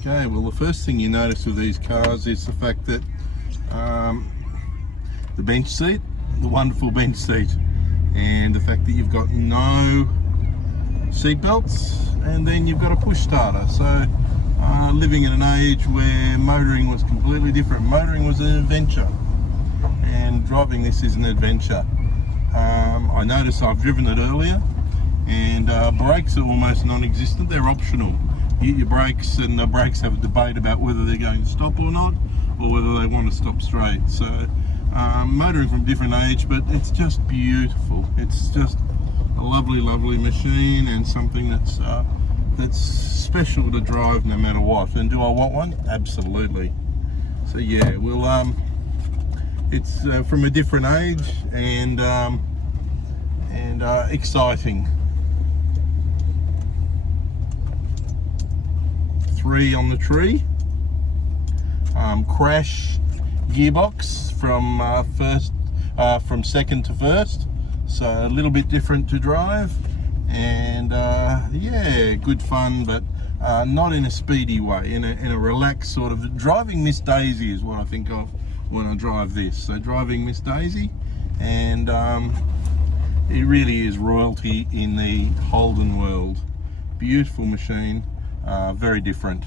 Okay, well, the first thing you notice with these cars is the fact that the bench seat, the wonderful bench seat, and the fact that you've got no seat belts, and then you've got a push starter. So living in an age where motoring was completely different. Motoring was an adventure, and driving this is an adventure. I noticed I've driven it earlier, and brakes are almost non-existent. They're optional. You hit your brakes, and the brakes have a debate about whether they're going to stop or not, or whether they want to stop straight. So motoring from a different age, but it's just beautiful. It's just a lovely, lovely machine, and something that's special to drive no matter what. And do I want one? Absolutely. So yeah, we'll it's from a different age, and exciting. 3 on the tree. Crash gearbox from second to first, so a little bit different to drive, and yeah, good fun, but not in a speedy way, in a relaxed sort of driving Miss Daisy is what I think of when I drive this. So driving Miss Daisy, and it really is royalty in the Holden world. Beautiful machine, very different.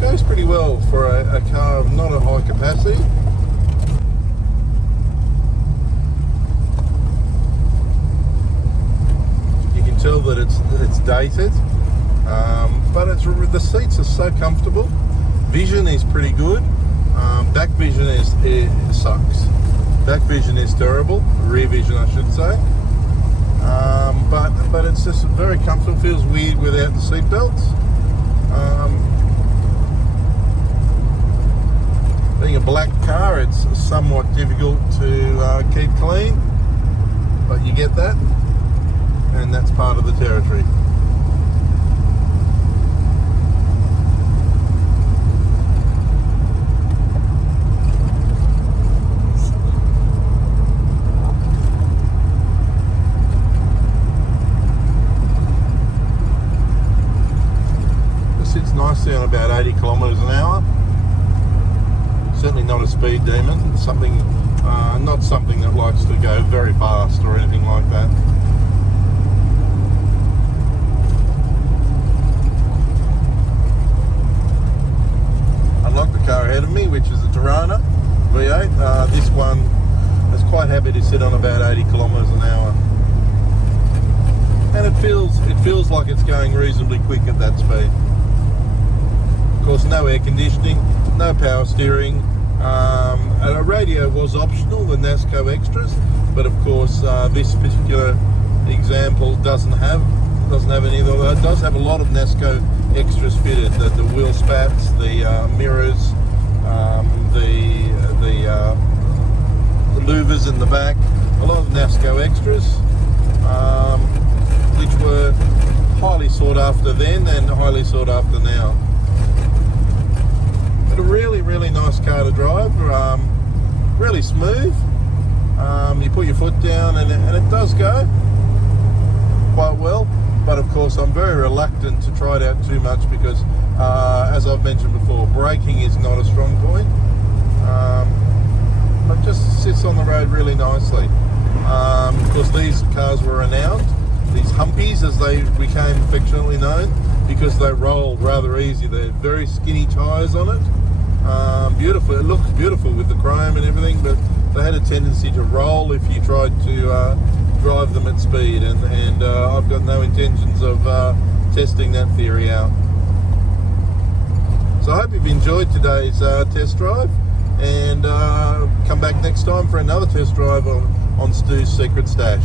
Goes pretty well for a car of not a high capacity. You can tell that it's dated, but the seats are so comfortable. Vision is pretty good. Back vision sucks. Back vision is terrible. Rear vision, I should say. But it's just very comfortable. Feels weird without the seat belts. Being a black car, it's somewhat difficult to keep clean, but you get that, and that's part of the territory. It sits nicely on about 80 kilometres an hour. Certainly not a speed demon. Not something that likes to go very fast or anything like that. Unlike the car ahead of me, which is a Tirana V8, this one is quite happy to sit on about 80 kilometres an hour, and it feels like it's going reasonably quick at that speed. Of course, no air conditioning, no power steering. And a radio was optional, the NASCO extras, but of course this particular example doesn't have any of that. It does have a lot of NASCO extras fitted: the wheel spats, the mirrors, the louvers in the back. A lot of NASCO extras, which were highly sought after then and highly sought after now. But a really, really nice car to drive, really smooth. You put your foot down and it does go quite well, but of course I'm very reluctant to try it out too much because, as I've mentioned before, braking is not a strong point. It just sits on the road really nicely. Of course, these cars were renowned, these humpies as they became affectionately known, because they roll rather easy. They're very skinny tyres on it. Beautiful. It looks beautiful with the chrome and everything, but they had a tendency to roll if you tried to drive them at speed, and I've got no intentions of testing that theory out. So I hope you've enjoyed today's test drive, and come back next time for another test drive on Stoo's Secret Stash.